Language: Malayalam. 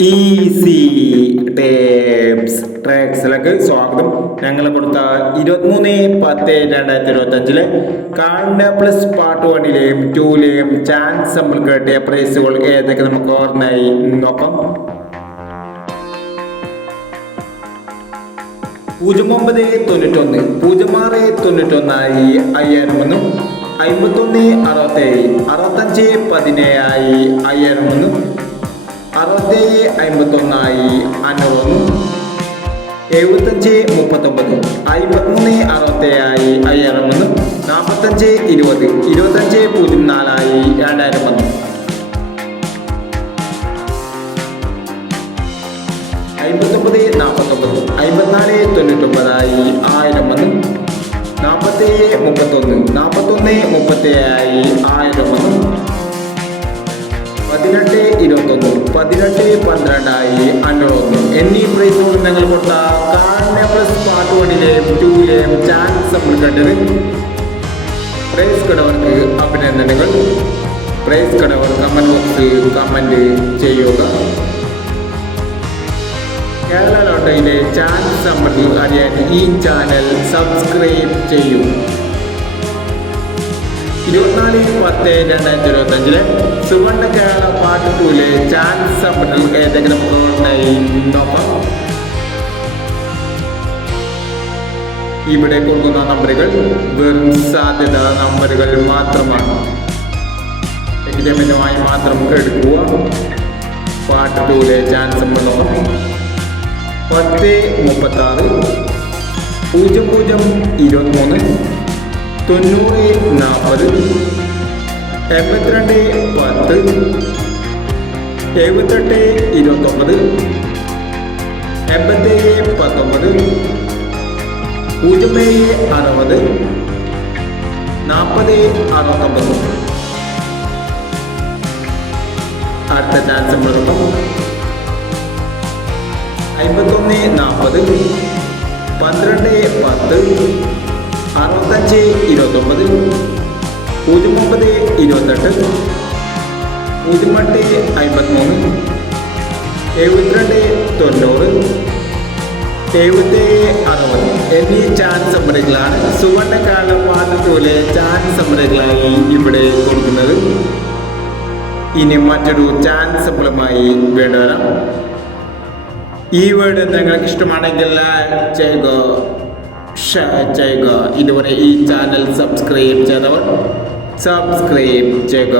ഈസി ടേപ്സ് ട്രാക്സിലേക്ക് സ്വാഗതം. ഞങ്ങൾ കൊടുത്ത ഇരുപത്തിമൂന്ന് പത്ത് രണ്ടായിരത്തി ഇരുപത്തി അഞ്ചിലെ കാണ്ട പ്ലസ് പാർട്ട് വണ്ണിലെയും ടൂലെയും ചാൻസ് നമ്മൾ കേട്ടിയ പ്രൈസുകൾ ഏതൊക്കെ നമുക്ക് ഓർമ്മയായി? നോക്കാം. പൂജ്യം ഒമ്പത് തൊണ്ണൂറ്റൊന്ന് പൂജ്യം ആറ് തൊണ്ണൂറ്റൊന്നായി അയ്യായിരം ഒന്നും അമ്പത്തൊന്ന് അറുപത്തേഴ് അറുപത്തഞ്ച് പതിനേഴായി അയ്യായിരം ഒന്നും അറുപത്തേഴ് അമ്പത്തൊന്നായി അനവും എഴുപത്തഞ്ച് മുപ്പത്തൊമ്പത്. അമ്പത്തിമൂന്ന് അറുപത്തേഴായി അയ്യായിരം ഒന്നും നാൽപ്പത്തഞ്ച് ഇരുപത്. ഇരുപത്തഞ്ച് പൂജ്യം നാലായി രണ്ടായിരം ഒന്ന് അമ്പത്തൊമ്പത് നാൽപ്പത്തൊമ്പത് അമ്പത്തിനാല് തൊണ്ണൂറ്റൊമ്പതായി ആയിരം വന്നു നാൽപ്പത്തേഴ് മുപ്പത്തൊന്ന്. നാൽപ്പത്തൊന്ന് മുപ്പത്തേഴായി ആയിരം വന്നു പതിനെട്ട് ഇരുപത്തൊന്ന്. പതിനെട്ട് പന്ത്രണ്ടായി അഞ്ഞൂറൊന്ന് എന്നീ പ്രൈസ് ഞങ്ങൾ കൊടുത്ത കാർണ പ്ലസ് പാർട്ട് വണ്ണിലെയും ടൂലെയും ചാൻസ് നമ്മൾ കണ്ടത്. പ്രൈസ് കടവർക്ക് അഭിനന്ദനങ്ങൾ. പ്രൈസ് കടവർ കമന്റ് ബോക്സിൽ കമന്റ് ചെയ്യുക. കേരള ലോട്ടയിലെ ചാൻസ് നമ്പറിൽ അറിയാൻ ഈ ചാനൽ സബ്സ്ക്രൈബ് ചെയ്യൂ. ഇരുപത്തിനാല് പത്ത് രണ്ടായിരത്തി ഇരുപത്തി അഞ്ചിലെ സുവർണ കേരള പാർട്ട് ടൂലെ ചാൻസ് സമ്പത്തിൽ ഏതെങ്കിലും പ്രവർത്തനമായി നോക്കാം ഇവിടെ കൊടുക്കുന്ന നമ്പറുകൾ വെറും സാധ്യത നമ്പറുകൾ മാത്രമാണ്. എക്സാമിനുമായി മാത്രം എടുക്കുക. പാർട്ട് ടൂലെ ചാൻസ് നോക്കാം. പത്ത് മുപ്പത്തി ആറ് പൂജ്യം പൂജ്യം ഇരുപത്തിമൂന്ന് തൊണ്ണൂറ് നാൽപ്പത് എൺപത്തിരണ്ട് പത്ത് എഴുപത്തെട്ട് ഇരുപത്തൊമ്പത്. എൺപത്തേഴ് പത്തൊമ്പത്. പൂജ്യം ഏഴ് അറുപത്. നാൽപ്പത് അറുപത്തൊമ്പത്. അടുത്ത ചാൻസ് നോക്കാം അമ്പത്തൊന്ന് നാൽപ്പത് പന്ത്രണ്ട് പത്ത്. അറുപത്തഞ്ച് ഇരുപത്തൊമ്പത്. പൂജ്യം ഒമ്പത് ഇരുപത്തെട്ട്. എട്ട് അമ്പത്തിമൂന്ന് എഴുപത്തിരണ്ട് തൊണ്ണൂറ്. എഴുപത്തേഴ് അറുപത്. എന്നീ ചാൻസ് നമ്പറുകളാണ് സുവർണകാല പാത്രത്തിലെ ചാൻസ് നമ്പറുകളായി ഇവിടെ കൊടുക്കുന്നത്. ഇനി മറ്റൊരു ചാൻസ് സമ്പളമായി വേണ്ടി വരാം. ഈ വേർഡ് നിങ്ങൾക്ക് ഇഷ്ടമാണെങ്കിൽ ചെയ്യുക ചെയ്യുക. ഇതുവരെ ഈ ചാനൽ സബ്സ്ക്രൈബ് ചെയ്തവർ സബ്സ്ക്രൈബ് ചെയ്യുക.